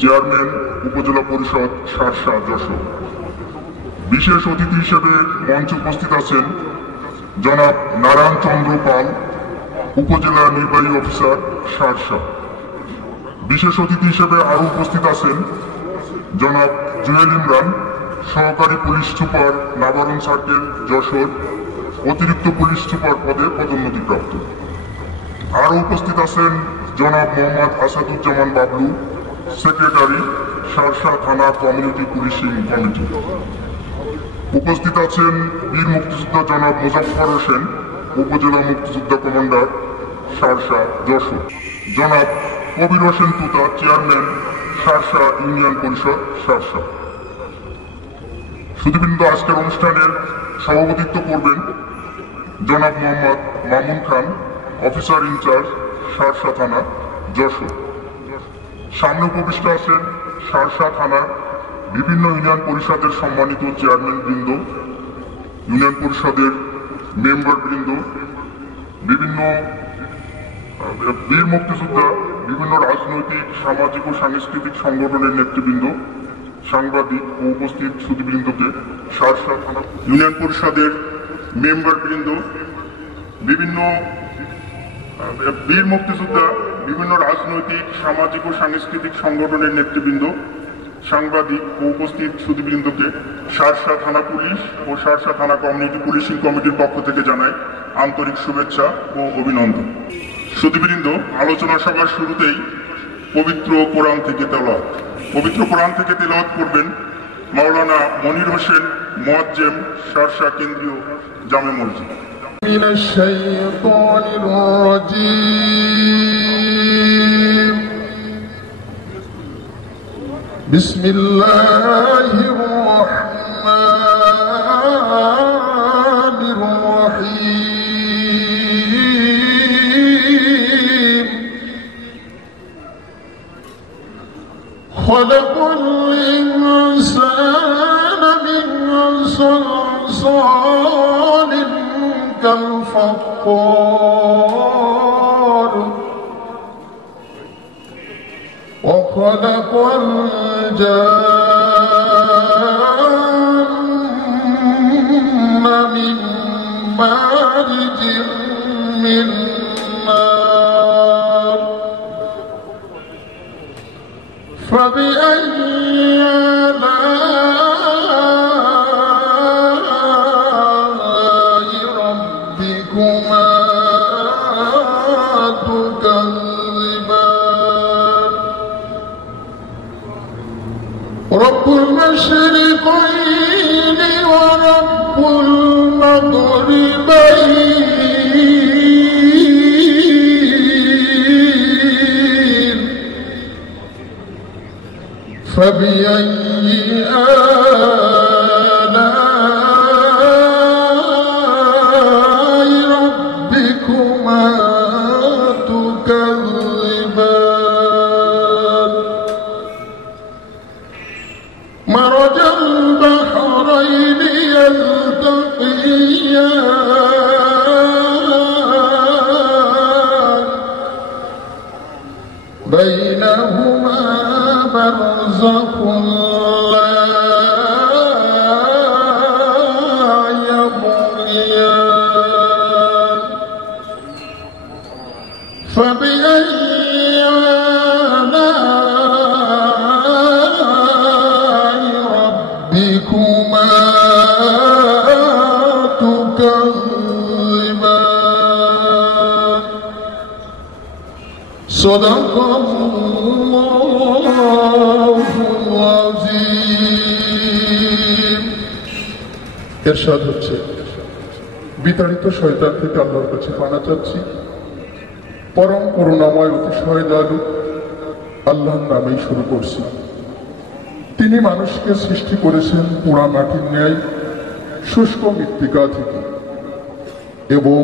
Chairman উপজেলা পরিষদ শার্শা যশোর। বিশেষ অতিথি হিসেবে মঞ্চে উপস্থিত আছেন জনাব নারায়ণ চন্দ্র পাল, উপজেলা নির্বাহী অফিসার শার্শা। বিশেষ অতিথি হিসেবে আরও উপস্থিত আছেন জনাব জুয়েল ইমরান, সহকারী police super Nabaran circle Jessore, অতিরিক্ত পুলিশ সুপার পদে পদোন্নতিপ্রাপ্ত। আরও উপস্থিত আছেন জনাব মোহাম্মদ আসাদুজ্জামান বাবলু, সেক্রেটারি শার্শা থানা কমিউনিটি পুলিশিং কমিটি। উপস্থিত আছেন বীর মুক্তিযোদ্ধা জনাব মোজাফফর হোসেন, উপজেলা মুক্তিযোদ্ধা কমান্ডার শার্শা যশোর। জনাব কবির হোসেন তুতা, চেয়ারম্যান শার্শা ইউনিয়ন পরিষদ শার্শা। সুধীবৃন্দ, আজকের অনুষ্ঠানের সভাপতিত্ব করবেন জনাব মোহাম্মদ মামুন খান, অফিসার ইনচার্জ শার্শা থানা যশোর। সামনে উপবিষ্ট আছেন শার্শা থানার বিভিন্ন ইউনিয়ন পরিষদের সম্মানিত চেয়ারম্যান বৃন্দ, ইউনিয়ন পরিষদের মেম্বার বৃন্দ, বিভিন্ন বীর মুক্তিযোদ্ধা, বিভিন্ন রাজনৈতিক, সামাজিক ও সাংস্কৃতিক সংগঠনের নেতৃবৃন্দ, সাংবাদিক ও উপস্থিত সুধীবৃন্দকে শার্শা থানা ইউনিয়ন পরিষদের মেম্বার বৃন্দ, বিভিন্ন বীর মুক্তিযোদ্ধা, বিভিন্ন রাজনৈতিক, সামাজিক ও সাংস্কৃতিক সংগঠনের নেতৃবৃন্দ, সাংবাদিক ও উপস্থিত সুধীবৃন্দকে শার্শা থানা পুলিশ ও শার্শা থানা কমিউনিটি পুলিশিং কমিটির পক্ষ থেকে জানাই আন্তরিক শুভেচ্ছা ও অভিনন্দন। সুধীবৃন্দ, আলোচনা সভার শুরুতেই পবিত্র কোরআন থেকে তেলাওয়াত করবেন মাওলানা মনির হোসেন মুয়াজ্জেম, শার্শা কেন্দ্রীয় জামে মসজিদ। মিনাশ শাইতানির রাজীম। বিসমিল্লাহির রাহমানির রাহিম। খালাকাল ইনসানা মিন সালসালিন কাল ফাখ্খার। الأبرار وخلق الجن من مارج من نار فبأي آلاء ربكما تكذبان رب المشرقين ورب المغربين فبأي آلاء ربكما تكذبان مرج البحرين يلتقيان بينهما برزخ لا يبغيان فبأي آلاء ربكما تكذبان صدق الله العظيم ইরশাদ হচ্ছে বিতাড়িত শয়তান থেকে আল্লাহর কাছে পানা চাচ্ছি পরম করুণাময় অতিশয় দয়ালু আল্লাহর নামেই শুরু করছি। তিনি মানুষকে সৃষ্টি করেছেন পোড়া মাটির ন্যায় শুষ্ক মৃত্তিকা থেকে এবং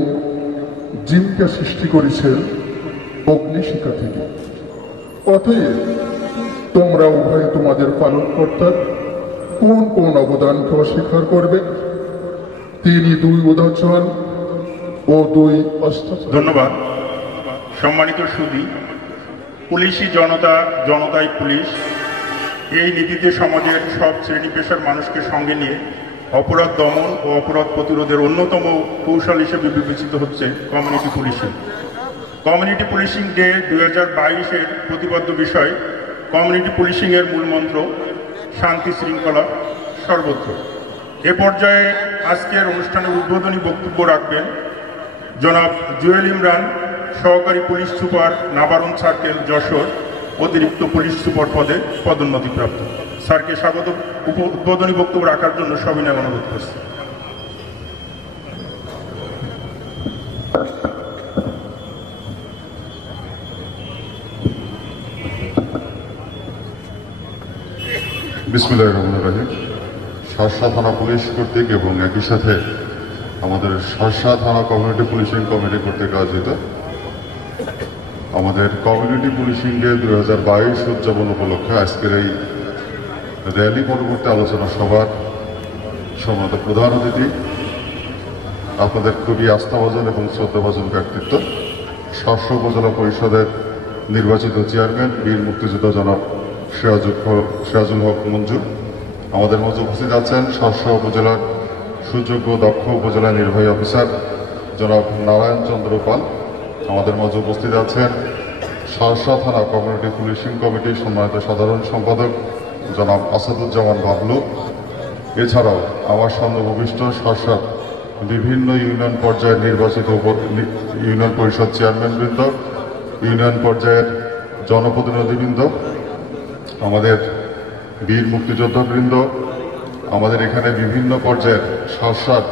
জিনকে সৃষ্টি করেছেন অগ্নিশিখা থেকে। অতএব তোমরা উভয়ে তোমাদের পালনকর্তার কোন কোন অবদানকে অস্বীকার করবে? তিনি দুই উদাহরণ ও দুই অস্ত্র। ধন্যবাদ। সম্মানিত সুধী, পুলিশই জনতা, জনতাই পুলিশ, এই নীতিতে সমাজের সব শ্রেণী পেশার মানুষকে সঙ্গে নিয়ে অপরাধ দমন ও অপরাধ প্রতিরোধের অন্যতম কৌশল হিসেবে বিবেচিত হচ্ছে community policing. Community policing day 2022-এর প্রতিপাদ্য বিষয় কমিউনিটি পুলিশিংয়ের মূলমন্ত্র শান্তি শৃঙ্খলা সর্বত্র। এ পর্যায়ে আজকের অনুষ্ঠানের উদ্বোধনী বক্তব্য রাখবেন জনাব জুয়েল ইমরান, সহকারী police super, Nabaran circle, Jessore, অতিরিক্ত পুলিশ সুপার পদে পদোন্নতিপ্রাপ্ত। স্যারকে স্বাগত উদ্বোধনী বক্তব্য রাখার জন্য সবিনয় অনুরোধ করছি। বিসমিল্লাহির রহমানির রহিম। শার্শা থানা পুলিশ কর্তৃক এবং একই সাথে আমাদের শার্শা থানা কমিউনিটি পুলিশিং কমিটি কর্তৃক আয়োজিত আমাদের কমিউনিটি পুলিশিং ডে 2022 উদযাপন উপলক্ষে আজকের এই র্যালি পরবর্তী আলোচনা সভার সম্মানিত প্রধান অতিথি, আপনাদের খুবই আস্থাভাজন এবং শ্রদ্ধাভাজন ব্যক্তিত্ব, শার্শা উপজেলা পরিষদের নির্বাচিত চেয়ারম্যান বীর মুক্তিযোদ্ধা জনাব সিরাজুল হক মঞ্জু, আমাদের মাঝে উপস্থিত আছেন শার্শা উপজেলার সুযোগ্য দক্ষ উপজেলা নির্বাহী অফিসার জনাব নারায়ণ চন্দ্র পাল, আমাদের মাঝে উপস্থিত আছেন শার্শা থানা কমিউনিটি পুলিশিং কমিটির সম্মানিত সাধারণ সম্পাদক জনাব আসাদুজ্জামান বাবলু, এছাড়াও আমার সামনে উপবিষ্ট শার্শার বিভিন্ন ইউনিয়ন পর্যায়ের নির্বাচিত ইউনিয়ন পরিষদ চেয়ারম্যানবৃন্দ, ইউনিয়ন পর্যায়ের জনপ্রতিনিধিবৃন্দ, আমাদের বীর মুক্তিযোদ্ধাবৃন্দ, আমাদের এখানে বিভিন্ন পর্যায়ের শার্শার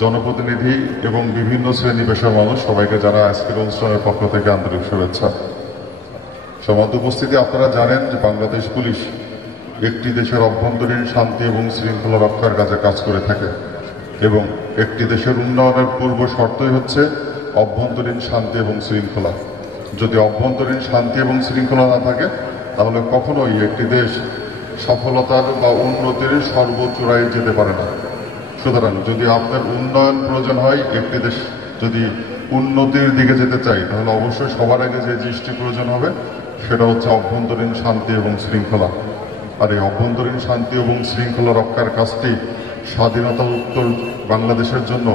জনপ্রতিনিধি এবং বিভিন্ন শ্রেণী পেশার মানুষ, সবাইকে জানা আজকের অনুষ্ঠানের পক্ষ থেকে আন্তরিক শুভেচ্ছা। সমাজ উপস্থিতি, আপনারা জানেন যে বাংলাদেশ পুলিশ একটি দেশের অভ্যন্তরীণ শান্তি এবং শৃঙ্খলা রক্ষার কাজে কাজ করে থাকে এবং একটি দেশের উন্নয়নের পূর্ব শর্তই হচ্ছে অভ্যন্তরীণ শান্তি এবং শৃঙ্খলা। যদি অভ্যন্তরীণ শান্তি এবং শৃঙ্খলা না থাকে তাহলে কখনোই একটি দেশ সফলতার বা উন্নতির সর্বোচ্চরায় যেতে পারে না। সুতরাং যদি আপনার উন্নয়ন প্রয়োজন হয়, একটি দেশ যদি উন্নতির দিকে যেতে চাই, তাহলে অবশ্যই সবার আগে যে জিনিসটি প্রয়োজন হবে সেটা হচ্ছে অভ্যন্তরীণ শান্তি এবং শৃঙ্খলা। আর এই অভ্যন্তরীণ শান্তি এবং শৃঙ্খলা রক্ষার কাজটি স্বাধীনতা উত্তর বাংলাদেশের জন্য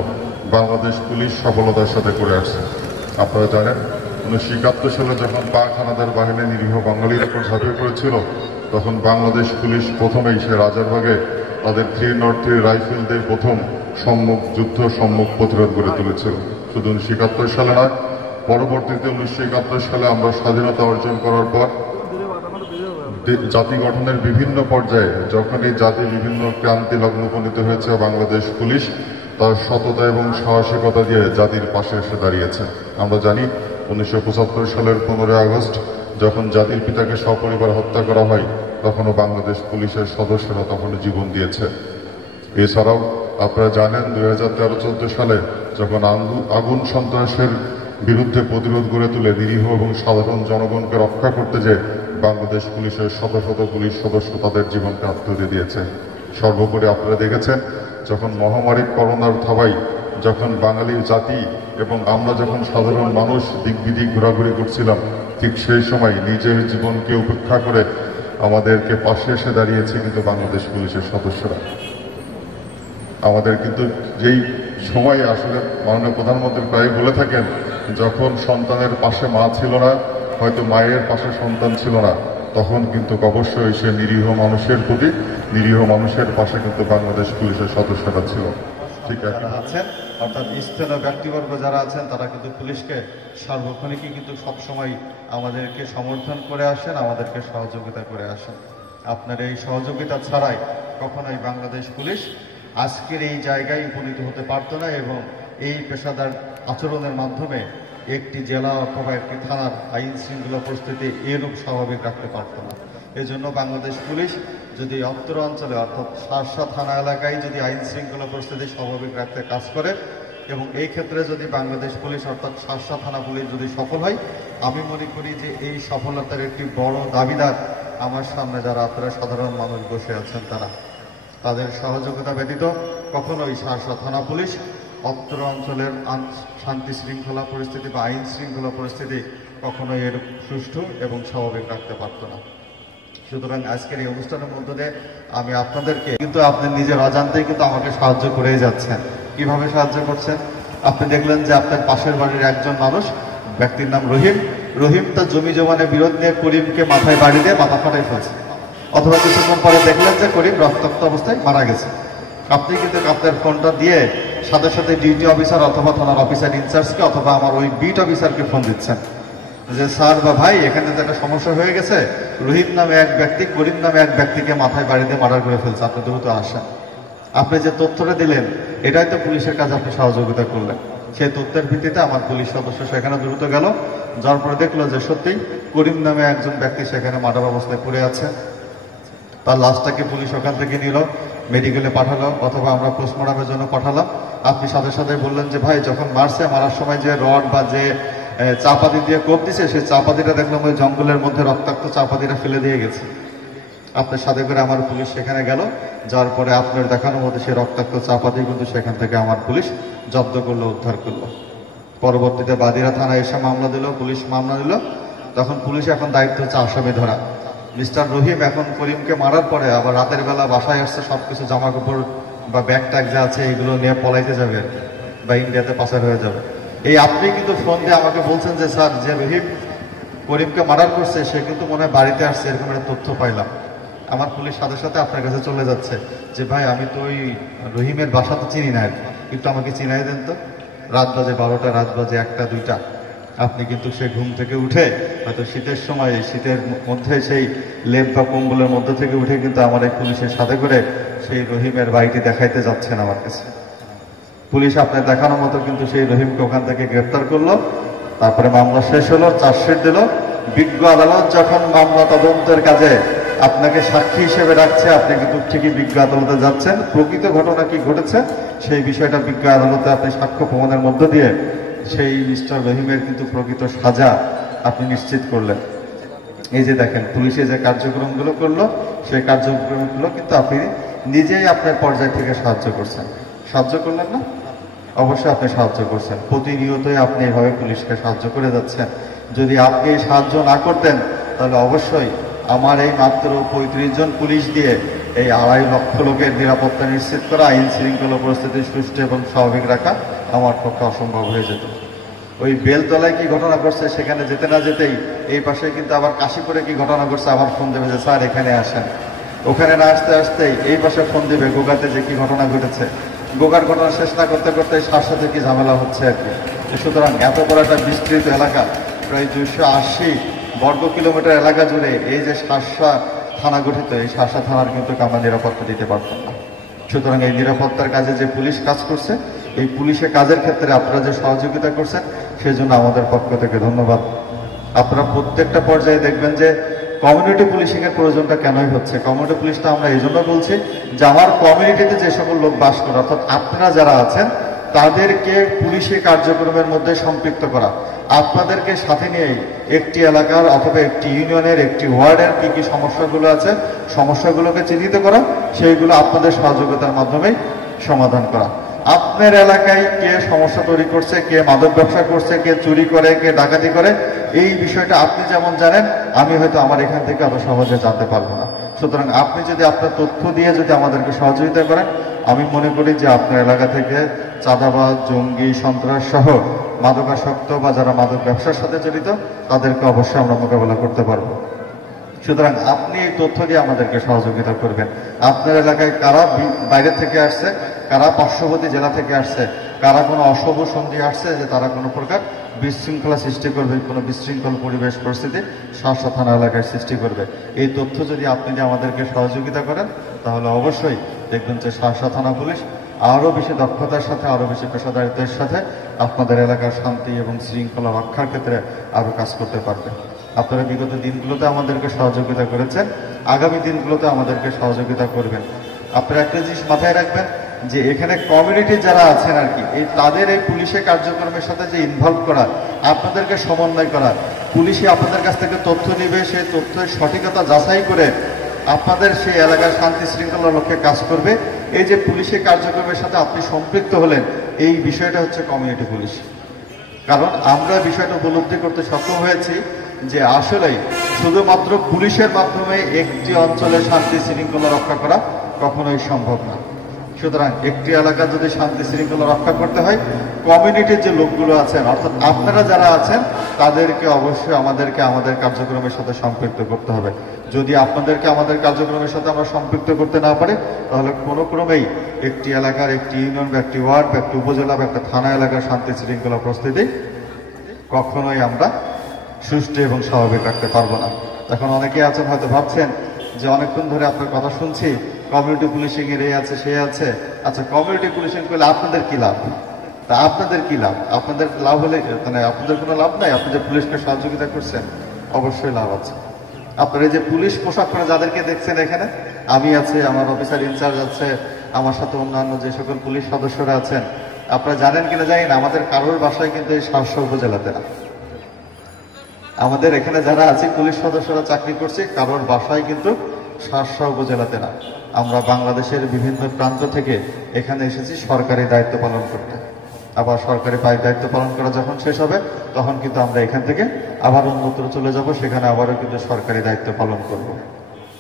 বাংলাদেশ পুলিশ সফলতার সাথে করে আসছে। আপনারা জানেন 1971 সালে যখন পাক হানাদার বাহিনী নিরীহ বাঙালির উপর ঝাঁপিয়ে পড়েছিল, তখন বাংলাদেশ পুলিশ প্রথমেই সে রাজারবাগে তাদের 303 রাইফেল দিয়ে প্রথম সম্মুখ যুদ্ধ সম্মুখ প্রতিরোধ গড়ে তুলেছিল। শুধু 1971 সালে নয়, পরবর্তীতে 1971 সালে আমরা স্বাধীনতা অর্জন করার পর জাতি গঠনের বিভিন্ন পর্যায়ে যখন এই জাতি বিভিন্ন ক্রান্তি লগ্ন উপনীত হয়েছে, বাংলাদেশ পুলিশ তার সততা এবং সাহসিকতা দিয়ে জাতির পাশে এসে দাঁড়িয়েছে। আমরা জানি 1975 সালের 15 আগস্ট যখন জাতির পিতাকে সপরিবার হত্যা করা হয়, তখনও বাংলাদেশ পুলিশের সদস্যরা তখনও জীবন দিয়েছে। এছাড়াও আপনারা জানেন 2013-14 সালে যখন আগুন সন্ত্রাসের বিরুদ্ধে প্রতিরোধ গড়ে তুলে নিরীহ এবং সাধারণ জনগণকে রক্ষা করতে যে বাংলাদেশ পুলিশের শত শত পুলিশ সদস্য তাদের জীবনকে আত্মহত্যা দিয়েছে। সর্বোপরি আপনারা দেখেছেন যখন মহামারী করোনার থাবায় যখন বাঙালি জাতি এবং আমরা যখন সাধারণ মানুষ দিক বিদিক ঘোরাঘুরি করছিলাম, ঠিক সেই সময় নিজের জীবনকে উপেক্ষা করে আমাদেরকে পাশে এসে দাঁড়িয়েছে কিন্তু বাংলাদেশ পুলিশের সদস্যরা। আমাদের কিন্তু যেই সময়ে আসলে মাননীয় প্রধানমন্ত্রী প্রায় বলে থাকেন, যখন সন্তানের পাশে মা ছিল না, হয়তো মায়ের পাশে সন্তান ছিল না, তখন কিন্তু অবশ্যই সে নিরীহ মানুষের প্রতি নিরীহ মানুষের পাশে কিন্তু বাংলাদেশ পুলিশের সদস্যরা ছিল। ঠিক আছে, আছেন অর্থাৎ স্থানীয় ব্যক্তিবর্গ যারা আছেন তারা কিন্তু পুলিশকে সার্বক্ষণিকই কিন্তু সবসময় আমাদেরকে সমর্থন করে আসেন, আমাদেরকে সহযোগিতা করে আসেন। আপনার এই সহযোগিতা ছাড়াই কখনোই বাংলাদেশ পুলিশ আজকের এই জায়গায় উপনীত হতে পারত না এবং এই পেশাদার আচরণের মাধ্যমে একটি জেলা অথবা একটি থানার আইন শৃঙ্খলা পরিস্থিতি এরূপ স্বাভাবিক রাখতে পারত না। এজন্য বাংলাদেশ পুলিশ যদি অত্র অঞ্চলে অর্থাৎ শার্শা থানা এলাকায় যদি আইন শৃঙ্খলা পরিস্থিতি স্বাভাবিক রাখতে কাজ করে এবং এই ক্ষেত্রে যদি বাংলাদেশ পুলিশ অর্থাৎ শার্শা থানা পুলিশ যদি সফল হয়, আমি মনে করি যে এই সফলতার একটি বড় দাবিদার আমার সামনে যারা আপনারা সাধারণ মানুষ বসে আছেন তারা। তাদের সহযোগিতা ব্যতীত কখনোই শার্শা থানা পুলিশ অত্র অঞ্চলের শান্তি শৃঙ্খলা পরিস্থিতি বা আইন শৃঙ্খলা পরিস্থিতি কখনোই এর সুষ্ঠু এবং স্বাভাবিক রাখতে পারত না। সুতরাং আজকের এই অনুষ্ঠানের মধ্য দিয়ে আমি আপনাদেরকে কিন্তু আপনি নিজের অজান্তেই কিন্তু আমাকে সাহায্য করেই যাচ্ছেন। কিভাবে সাহায্য করছেন? আপনি দেখলেন যে আপনার পাশের বাড়ির একজন মানুষ, ব্যক্তির নাম রহিম তার জমি জমানের বিরোধ নিয়ে করিমকে মাথায় বাড়ি দিয়ে মাথা ফাটাই ফেলছে, অথবা কিছুক্ষণ পরে দেখলেন যে করিম রক্তাক্ত অবস্থায় মারা গেছে। আপনি কিন্তু আপনার ফোনটা দিয়ে সাথে সাথে ডিউটি অফিসার অথবা থানার অফিসার ইনচার্জকে অথবা আমার ওই বিট অফিসারকে ফোন দিচ্ছেন যে স্যার বা ভাই এখানে তো একটা সমস্যা হয়ে গেছে, রহিম নামে এক ব্যক্তি করিম নামে এক ব্যক্তিকে মাথায় বাড়ি দিয়ে মার্ডার করে ফেলছে, আপনি দ্রুত আসেন। আপনি যে তথ্যটা দিলেন এটাই তো পুলিশের কাজ, আপনি সহযোগিতা করলেন। সেই তথ্যের ভিত্তিতে আমার পুলিশ সদস্য সেখানে দ্রুত গেল, যাওয়ার পরে দেখলো যে সত্যি করিম নামে একজন ব্যক্তি সেখানে মার্ডার অবস্থায় পড়ে আছে। তার লাশটাকে পুলিশ ওখান থেকে নিল, মেডিকেলে পাঠালো অথবা আমরা পোস্টমর্টমের জন্য পাঠালাম। আপনি সাথে সাথে বললেন যে ভাই যখন মারার সময় যে রড বা যে চাপাতি দিয়ে কোপ দিছে সেই চাপাতিটা দেখলাম ওই জঙ্গলের মধ্যে রক্তাক্ত চাপাতিটা ফেলে দিয়ে গেছে। আপনার সাথে করে আমার পুলিশ সেখানে গেল, যাওয়ার পরে আপনার দেখানোর মধ্যে সেই রক্তাক্ত চাপাতি কিন্তু সেখান থেকে আমার পুলিশ জব্দ করলো, উদ্ধার করলো। পরবর্তীতে বাদিরা থানায় এসে মামলা দিল, পুলিশ মামলা দিল। তখন পুলিশ এখন দায়িত্ব হচ্ছে আসামি ধরা। মিস্টার রহিম এখন করিমকে মারার পরে আবার রাতের বেলা বাসায় আসছে, সবকিছু জামা কাপড় বা ব্যাগ ট্যাগ যা আছে এগুলো নিয়ে পলাইতে যাবে বা ইন্ডিয়াতে পাচার হয়ে যাবে। এই আপনি কিন্তু ফোন দিয়ে আমাকে বলছেন যে স্যার যে রহিম করিমকে মার্ডার করছে সে কিন্তু মনে হয় বাড়িতে আসছে, এরকম একটা তথ্য পাইলাম। আমার পুলিশ সাথে সাথে আপনার কাছে চলে যাচ্ছে যে ভাই আমি তো ওই রহিমের বাসা তো চিনি না, একটু আমাকে চিনাই দেন তো। রাত বাজে 12টা, রাত বাজে 1টা 2টা। আপনি কিন্তু সে ঘুম থেকে উঠে হয়তো শীতের সময় শীতের মধ্যে সেই লেপ বা কম্বলের মধ্যে থেকে উঠে কিন্তু আমার এই পুলিশের সাথে করে সেই রহিমের বাড়িটি দেখাইতে যাচ্ছেন আমার কাছে। পুলিশ আপনার দেখানোর মতো কিন্তু সেই রহিমকে ওখান থেকে গ্রেপ্তার করলো। তারপরে মামলা শেষ হলো, চার্জশিট দিল। বিজ্ঞ আদালত যখন মামলা তদন্তের কাজে আপনাকে সাক্ষী হিসেবে রাখছে, আপনি কিন্তু ঠিকই বিজ্ঞ আদালতে যাচ্ছেন। প্রকৃত ঘটনা কি ঘটেছে সেই বিষয়টা বিজ্ঞ আদালতে আপনি সাক্ষ্য প্রমাণের মধ্য দিয়ে সেই মিস্টার রহিমের কিন্তু প্রকৃত সাজা আপনি নিশ্চিত করলেন। এই যে দেখেন পুলিশে যে কার্যক্রমগুলো করলো সেই কার্যক্রমগুলো কিন্তু আপনি নিজেই আপনার পর্যায় থেকে সাহায্য করছেন। সাহায্য করলেন না? অবশ্যই আপনি সাহায্য করছেন, প্রতিনিয়তই আপনি এভাবে পুলিশকে সাহায্য করে যাচ্ছেন। যদি আপনি এই সাহায্য না করতেন তাহলে অবশ্যই আমার এই মাত্র 35 জন পুলিশ দিয়ে এই 2.5 লক্ষ লোকের নিরাপত্তা নিশ্চিত করা, আইন শৃঙ্খলা পরিস্থিতি সুষ্ঠু এবং স্বাভাবিক রাখা আমার পক্ষে অসম্ভব হয়ে যেত। ওই বেলতলায় কি ঘটনা ঘটছে সেখানে যেতে না যেতেই এই পাশে কিন্তু আবার কাশীপুরে কি ঘটনা ঘটছে আবার ফোন দেবে যে স্যার এখানে আসেন। ওখানে না আসতে আসতেই এই পাশে ফোন দেবে গোগাতে যে কি ঘটনা ঘটেছে। গোগার ঘটনা শেষ না করতে করতে সাথে কি ঝামেলা হচ্ছে আর কি। সুতরাং এত বড় একটা বিস্তৃত এলাকা, প্রায় 280 বর্গ কিলোমিটার এলাকা জুড়ে এই যে শাসা থানা গঠিত, এই শাসা থানার কিন্তু আমরা নিরাপত্তা দিতে পারতাম না। সুতরাং এই নিরাপত্তার কাজে যে পুলিশ কাজ করছে, এই পুলিশের কাজের ক্ষেত্রে আপনারা যে সহযোগিতা করছেন সেই জন্য আমাদের পক্ষ থেকে ধন্যবাদ। আপনারা প্রত্যেকটা পর্যায়ে দেখবেন যে কমিউনিটি পুলিশিং এর প্রয়োজনটা কেনই হচ্ছে। কমিউনিটি পুলিশটা আমরা এই জন্য বলছি যে আমার কমিউনিটিতে যে সকল লোক বাস করে, অর্থাৎ আপনারা যারা আছেন তাদেরকে পুলিশি কার্যক্রমের মধ্যে সম্পৃক্ত করা, আপনাদেরকে সাথে নিয়েই একটি এলাকার অথবা একটি ইউনিয়নের একটি ওয়ার্ডের কি কি সমস্যাগুলো আছে সমস্যাগুলোকে চিহ্নিত করা, সেইগুলো আপনাদের সহযোগিতার মাধ্যমেই সমাধান করা। আপনার এলাকায় কে সমস্যা তৈরি করছে, কে মাদক ব্যবসা করছে, কে চুরি করে, কে ডাকাতি করে, এই বিষয়টা আপনি যেমন জানেন আমি হয়তো আমার এখান থেকে অত সহজে জানতে পারবো না। সুতরাং আপনি যদি আপনার তথ্য দিয়ে যদি আমাদেরকে সহযোগিতা করেন, আমি মনে করি যে আপনার এলাকা থেকে চাঁদাবাজ, জঙ্গি, সন্ত্রাস সহ মাদকাসক্ত বা যারা মাদক ব্যবসার সাথে জড়িত তাদেরকে অবশ্যই আমরা মোকাবেলা করতে পারবো। সুতরাং আপনি এই তথ্য দিয়ে আমাদেরকে সহযোগিতা করবেন। আপনার এলাকায় কারা বাইরে থেকে আসছে, কারা পার্শ্ববর্তী জেলা থেকে আসছে, কারা কোনো অশুভ সন্ধি আসছে যে তারা কোনো প্রকার বিশৃঙ্খলা সৃষ্টি করবে, কোনো বিশৃঙ্খল পরিবেশ পরিস্থিতি শাসা থানা এলাকায় সৃষ্টি করবে, এই তথ্য যদি আপনি আমাদেরকে সহযোগিতা করেন তাহলে অবশ্যই দেখবেন যে শাসা থানা পুলিশ আরও বেশি দক্ষতার সাথে, আরও বেশি পেশাদারিত্বের সাথে আপনাদের এলাকার শান্তি এবং শৃঙ্খলা রক্ষার ক্ষেত্রে আরও কাজ করতে পারবে। আপনারা বিগত দিনগুলোতে আমাদেরকে সহযোগিতা করেছেন, আগামী দিনগুলোতে আমাদেরকে সহযোগিতা করবেন। আপনারা একটা জিনিস মাথায় রাখবেন যে এখানে কমিউনিটি যারা আছেন আর কি, এই তাদের এই পুলিশের কার্যক্রমের সাথে যে ইনভলভ করা, আপনাদেরকে সমন্বয় করা, পুলিশই আপনাদের কাছ থেকে তথ্য নেবে, সেই তথ্যের সঠিকতা যাচাই করে আপনাদের সেই এলাকার শান্তি শৃঙ্খলার লক্ষ্যে কাজ করবে। এই যে পুলিশের কার্যক্রমের সাথে আপনি সম্পৃক্ত হলেন, এই বিষয়টা হচ্ছে কমিউনিটি পুলিশ। কারণ আমরা বিষয়টা উপলব্ধি করতে সক্ষম হয়েছি যে আসলেই শুধুমাত্র পুলিশের মাধ্যমে একটি অঞ্চলে শান্তি শৃঙ্খলা রক্ষা করা কখনোই সম্ভব না। সুতরাং একটি এলাকা যদি শান্তি শৃঙ্খলা রক্ষা করতে হয়, কমিউনিটির যে লোকগুলো আছেন অর্থাৎ আপনারা যারা আছেন তাদেরকে অবশ্যই আমাদেরকে আমাদের কার্যক্রমের সাথে সম্পৃক্ত করতে হবে। যদি আপনাদেরকে আমাদের কার্যক্রমের সাথে আমরা সম্পৃক্ত করতে না পারি তাহলে কোনো ক্রমেই একটি এলাকার, একটি ইউনিয়ন বা একটি ওয়ার্ড বা একটি উপজেলা বা একটা থানা এলাকার শান্তি শৃঙ্খলা পরিস্থিতি কখনোই আমরা সুষ্ঠু এবং স্বাভাবিক রাখতে পারবো না। এখন অনেকে আছেন হয়তো ভাবছেন যে অনেকক্ষণ ধরে আপনার কথা শুনছি, কমিউনিটি পুলিশিং এর এই আছে সে আছে। আচ্ছা, কমিউনিটি পুলিশিং করলে আপনাদের কি লাভ? তা আপনাদের কি লাভ? আপনাদের লাভ হলে মানে আপনাদের কোনো লাভ নাই। আপনি যে পুলিশকে সহযোগিতা করছেন অবশ্যই লাভ আছে। আপনারা এই যে পুলিশ পোশাক পরে যাদেরকে দেখছেন এখানে, আমি আছে, আমার অফিসার ইনচার্জ আছে, আমার সাথে অন্যান্য যে সকল পুলিশ সদস্যরা আছেন, আপনারা জানেন কিনা জানি না, আমাদের কারোর বাসায় কিন্তু এই শাসা উপজেলাতে না। আমাদের এখানে যারা আছে পুলিশ সদস্যরা চাকরি করছে কারোর বাসায় কিন্তু শাসা উপজেলাতে না। আমরা বাংলাদেশের বিভিন্ন প্রান্ত থেকে এখানে এসেছি সরকারি দায়িত্ব পালন করতে। আবার সরকারি দায়িত্ব পালন করা যখন শেষ হবে তখন কিন্তু আমরা এখান থেকে আবার অন্যত্র চলে যাব, সেখানে আবারও কিন্তু সরকারি দায়িত্ব পালন করব।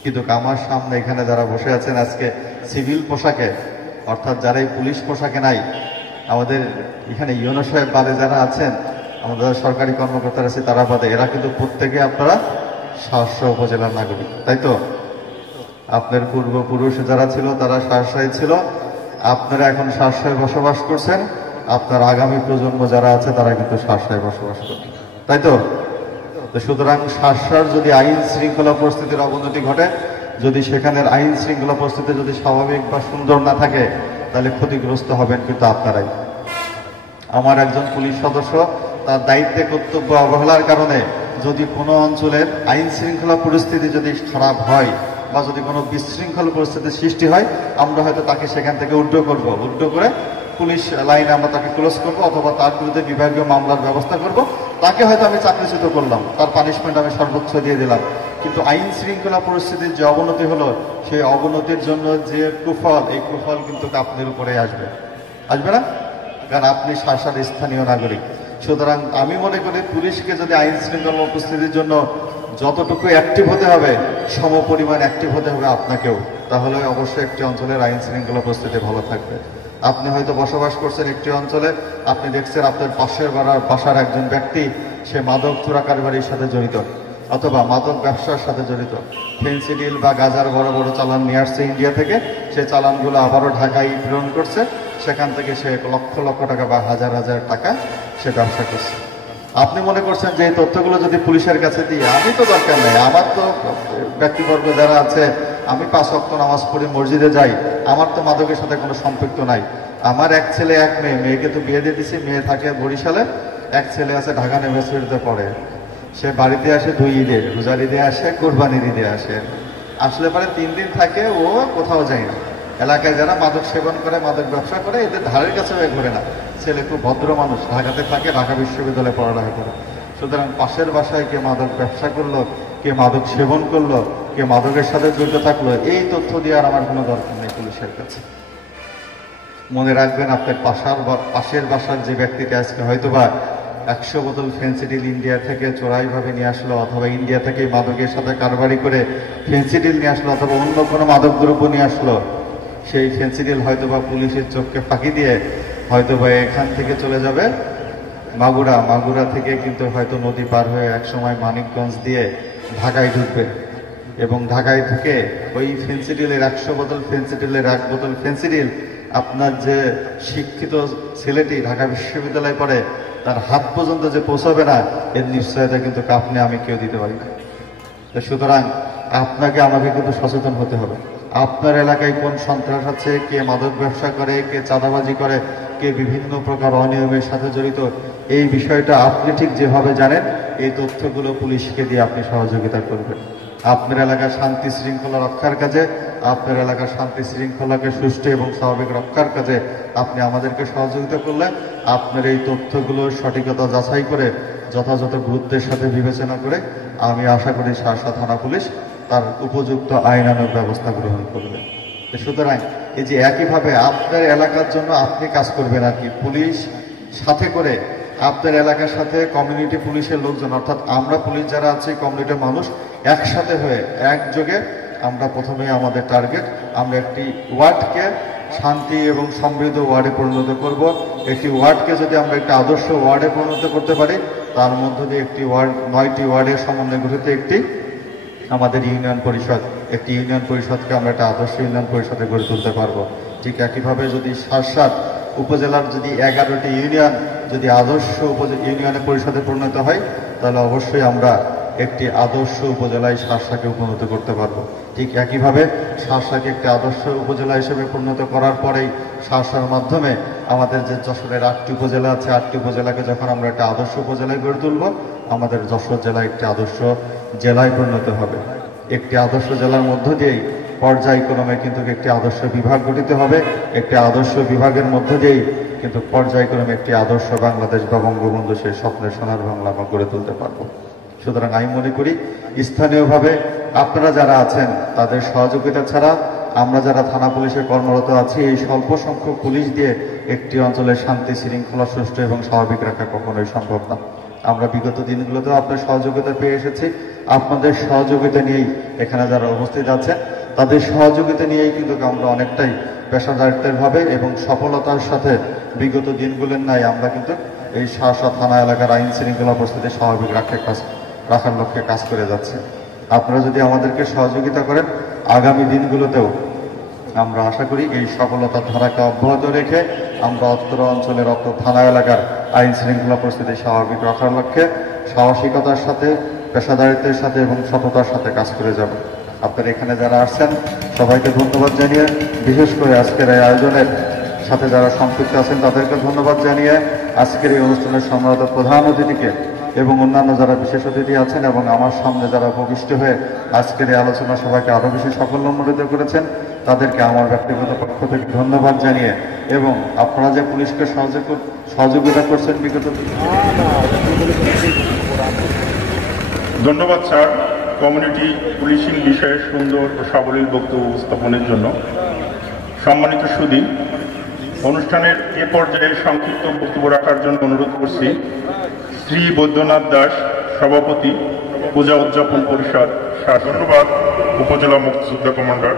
কিন্তু আমার সামনে এখানে যারা বসে আছেন আজকে সিভিল পোশাকে, অর্থাৎ যারা এই পুলিশ পোশাকে নাই, আমাদের এখানে ইউনো সাহেব বাদে যারা আছেন, আমাদের সরকারি কর্মকর্তারা আছে তারা বাদে, এরা কিন্তু প্রত্যেকে আপনারা শাসা উপজেলার নাগরিক, তাই তো? আপনার পূর্বপুরুষ যারা ছিল তারা শাসায় ছিল, আপনারা এখন শাসায় বসবাস করছেন, আপনার আগামী প্রজন্ম যারা আছে তারা কিন্তু শাসায় বসবাস করছে, তাই তো? সুতরাং শাসার যদি আইন শৃঙ্খলা পরিস্থিতির অবনতি ঘটে, যদি সেখানের আইন শৃঙ্খলা পরিস্থিতি যদি স্বাভাবিক বা সুন্দর না থাকে তাহলে ক্ষতিগ্রস্ত হবেন কিন্তু আপনারাই। আমার একজন পুলিশ সদস্য তার দায়িত্বে কর্তব্য অবহেলার কারণে যদি কোনো অঞ্চলের আইন শৃঙ্খলা পরিস্থিতি যদি খারাপ হয় বা যদি কোনো বিশৃঙ্খল পরিস্থিতির সৃষ্টি হয়, আমরা হয়তো তাকে সেখান থেকে উড্ড্র করব, উড্ড্র করে পুলিশ লাইনে আমরা তাকে ক্লোজ করবো অথবা তার বিরুদ্ধে বিভাগীয় মামলার ব্যবস্থা করব। তাকে হয়তো আমি চাকরিচ্যুত করলাম, তার পানিশমেন্ট আমি সর্বোচ্চ দিয়ে দিলাম, কিন্তু আইন শৃঙ্খলা পরিস্থিতির যে অবনতি হলো সেই অবনতির জন্য যে কুফল, এই কুফল কিন্তু আপনাদের উপরে আসবে, আসবে না? কারণ আপনি শাসার স্থানীয় নাগরিক। সুতরাং আমি মনে করি পুলিশকে যদি আইন শৃঙ্খলা উপস্থিতির জন্য যতটুকু অ্যাক্টিভ হতে হবে সমপরিমাণ অ্যাক্টিভ হতে হবে আপনাকেও, তাহলে অবশ্যই একটি অঞ্চলের আইন শৃঙ্খলা পরিস্থিতি ভালো থাকবে। আপনি হয়তো বসবাস করছেন একটি অঞ্চলে, আপনি দেখছেন আপনার পাশের বাসার একজন ব্যক্তি সে মাদক চোরা কারবারির সাথে জড়িত অথবা মাদক ব্যবসার সাথে জড়িত, ফেন্সিডিল বা গাজার বড় বড় চালান নিয়ে আসছে ইন্ডিয়া থেকে, সে চালানগুলো আবারও ঢাকায় প্রেরণ করছে, সেখান থেকে সে লক্ষ লক্ষ টাকা বা হাজার হাজার টাকা সে ব্যবসা করছে। আপনি মনে করছেন যে এই তথ্যগুলো যদি পুলিশের কাছে দিই, আমি তো দরকার নেই, আমার তো ব্যক্তিবর্গ যারা আছে, আমি 5 ওয়াক্ত নামাজ পড়ি, মসজিদে যাই, আমার তো মাদকের সাথে কোনো সম্পৃক্ত নাই। আমার এক ছেলে এক মেয়ে, মেয়েকে তো বিয়ে দিয়ে দিছি, মেয়ে থাকে বরিশালে, এক ছেলে আছে ঢাকা ইউনিভার্সিটিতে পড়ে, সে বাড়িতে আসে 2 ঈদে, রোজার ঈদে আসে, কোরবানির ঈদে আসে, আসলে পরে 3 দিন থাকে, ও কোথাও যায় না। এলাকায় যারা মাদক সেবন করে, মাদক ব্যবসা করে, এদের ধারের কাছে হয়ে ঘুরে না। ছেলে খুব ভদ্র মানুষ, ঢাকাতে থাকে, ঢাকা বিশ্ববিদ্যালয়ে পড়ালেখা করে। সুতরাং পাশের বাসায় কে মাদক ব্যবসা করলো, কে মাদক সেবন করলো, কে মাদকের সাথে জড়িত থাকলো, এই তথ্য দেওয়ার আমার কোনো দরকার নেই পুলিশের কাছে। মনে রাখবেন, আপনার পাশের বাসার যে ব্যক্তিটা আজকে হয়তোবা 100 বোতল ফেন্সিডিল ইন্ডিয়া থেকে চোরাইভাবে নিয়ে আসলো, অথবা ইন্ডিয়া থেকে মাদকের সাথে কারবারি করে ফেন্সিডিল নিয়ে আসলো, অথবা অন্য কোনো মাদক দ্রব্য নিয়ে আসলো, সেই ফেন্সিডিল হয়তোবা পুলিশের চোখকে ফাঁকি দিয়ে হয়তোবা এখান থেকে চলে যাবে মাগুরা থেকে কিন্তু হয়তো নদী পার হয়ে একসময় মানিকগঞ্জ দিয়ে ঢাকায় ঢুকবে, এবং ঢাকায় ঢুকে ওই ফেন্সিডিলের 100 বোতল ফেন্সিডিলের 1 বোতল ফেন্সিডিল আপনার যে শিক্ষিত ছেলেটি ঢাকা বিশ্ববিদ্যালয়ে পড়ে তার হাত পর্যন্ত যে পৌঁছাবে না, এর নিশ্চয়তা কিন্তু আপনি আমি কেউ দিতে পারি না। সুতরাং আপনাকে আমাকে কিন্তু সচেতন হতে হবে। আপনার এলাকায় কোন সন্ত্রাস আছে, কে মাদক ব্যবসা করে, কে চাঁদাবাজি করে, কে বিভিন্ন প্রকার অনিয়মের সাথে জড়িত, এই বিষয়টা আপনি ঠিক যেভাবে জানেন, এই তথ্যগুলো পুলিশকে দিয়ে আপনি সহযোগিতা করবেন। আপনার এলাকার শান্তি শৃঙ্খলা রক্ষার কাজে, আপনার এলাকার শান্তি শৃঙ্খলাকে সুষ্ঠু এবং স্বাভাবিক রক্ষার কাজে আপনি আমাদেরকে সহযোগিতা করলে আপনার এই তথ্যগুলোর সঠিকতা যাচাই করে যথাযথ গুরুত্বের সাথে বিবেচনা করে আমি আশা করি শার্শা থানা পুলিশ তার উপযুক্ত আইনানুগ ব্যবস্থা গ্রহণ করবে। সুতরাং এই যে একইভাবে আপনার এলাকার জন্য আপনি কাজ করবেন আর কি, পুলিশ সাথে করে আপনার এলাকার সাথে কমিউনিটি পুলিশের লোকজন, অর্থাৎ আমরা পুলিশ যারা আছি কমিউনিটির মানুষ একসাথে হয়ে একযোগে আমরা প্রথমে আমাদের টার্গেট, আমরা একটি ওয়ার্ডকে শান্তি এবং সমৃদ্ধ ওয়ার্ডে পরিণত করব। একটি ওয়ার্ডকে যদি আমরা একটা আদর্শ ওয়ার্ডে পরিণত করতে পারি, তার মধ্য দিয়ে একটি ওয়ার্ড 9টি ওয়ার্ডের সমন্বয়ে গঠিত একটি আমাদের ইউনিয়ন পরিষদ, একটি ইউনিয়ন পরিষদকে আমরা একটা আদর্শ ইউনিয়ন পরিষদে গড়ে তুলতে পারবো। ঠিক একইভাবে যদি শার্শার উপজেলার যদি 11টি ইউনিয়ন যদি আদর্শ ইউনিয়নে পরিষদে পরিণত হয়, তাহলে অবশ্যই আমরা একটি আদর্শ উপজেলায় শার্শাকে পরিণত করতে পারবো। ঠিক একইভাবে শার্শাকে একটি আদর্শ উপজেলা হিসেবে পরিণত করার পরেই শার্শার মাধ্যমে আমাদের যে যশোরের 8টি উপজেলা আছে, 8টি উপজেলাকে যখন আমরা একটা আদর্শ উপজেলায় গড়ে তুলব, আমাদের যশোর জেলা একটি আদর্শ জেলায় পরিণত হবে। একটি আদর্শ জেলার মধ্য দিয়েই পর্যায়ক্রমে কিন্তু একটি আদর্শ বিভাগ গঠিত হবে, একটি আদর্শ বিভাগের মধ্য দিয়েই কিন্তু পর্যায়ক্রমে একটি আদর্শ বাংলাদেশ বা বঙ্গবন্ধু সেই স্বপ্নের সোনার বাংলা আমরা গড়ে তুলতে পারবো। সুতরাং আমি মনে করি স্থানীয়ভাবে আপনারা যারা আছেন তাদের সহযোগিতা ছাড়া আমরা যারা থানা পুলিশে কর্মরত আছি, এই স্বল্প সংখ্যক পুলিশ দিয়ে একটি অঞ্চলের শান্তি শৃঙ্খলা সুষ্ঠু এবং স্বাভাবিক রাখা কখনোই সম্ভব না। আমরা বিগত দিনগুলোতেও আপনার সহযোগিতা পেয়ে এসেছি, আপনাদের সহযোগিতা নিয়েই এখানে যারা উপস্থিত আছেন তাদের সহযোগিতা নিয়েই কিন্তু আমরা অনেকটাই পেশাদারিত্বের ভাবে এবং সফলতার সাথে বিগত দিনগুলোর ন্যায় আমরা কিন্তু এই শার্শা থানা এলাকার আইন শৃঙ্খলা পরিস্থিতি স্বাভাবিক রাখার লক্ষ্যে কাজ করে যাচ্ছে। আপনারা যদি আমাদেরকে সহযোগিতা করেন, আগামী দিনগুলোতেও আমরা আশা করি এই সফলতার ধারাকে অব্যাহত রেখে আমরা অত্র অঞ্চলের অত্র থানা এলাকার আইন শৃঙ্খলা পরিস্থিতি স্বাভাবিক রাখার লক্ষ্যে সাহসিকতার সাথে, পেশাদারিত্বের সাথে এবং সততার সাথে কাজ করে যাব। আপনারা এখানে যারা আসছেন সবাইকে ধন্যবাদ জানিয়ে, বিশেষ করে আজকের এই আয়োজনের সাথে যারা সম্পৃক্ত আছেন তাদেরকে ধন্যবাদ জানিয়ে আজকের এই অনুষ্ঠানের সম্মানিত প্রধান অতিথিকে এবং অন্যান্য যারা বিশেষ অতিথি আছেন এবং আমার সামনে যারা উপবিষ্ট হয়ে আজকের এই আলোচনা সবাইকে আরও বেশি সাফল্যমণ্ডিত করেছেন তাদেরকে আমার ব্যক্তিগত পক্ষ থেকে ধন্যবাদ জানিয়ে, এবং আপনারা যে পুলিশকে সহযোগিতা করছেন বিগত ধন্যবাদ স্যার কমিউনিটি পুলিশিং বিষয়ে সুন্দর ও সাবলীল বক্তব্য উপস্থাপনের জন্য। সম্মানিত সুধী, অনুষ্ঠানের এ পর্যায়ে সংক্ষিপ্ত বক্তব্য রাখার জন্য অনুরোধ করছি শ্রী বৈদ্যনাথ দাস, সভাপতি, পূজা উদযাপন পরিষদ। ধন্যবাদ উপজেলা মুক্তিযোদ্ধা কমান্ডার।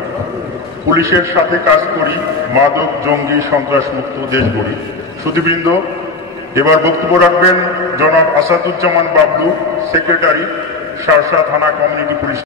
পুলিশের সাথে কাজ করি, মাদক জঙ্গি সন্ত্রাস মুক্ত দেশ গড়ি। সুধীবৃন্দ, এবার বক্তব্য রাখবেন জনাব আসাদুজ্জামান বাবলু, সেক্রেটারি, শার্শা থানা কমিউনিটি পুলিশ।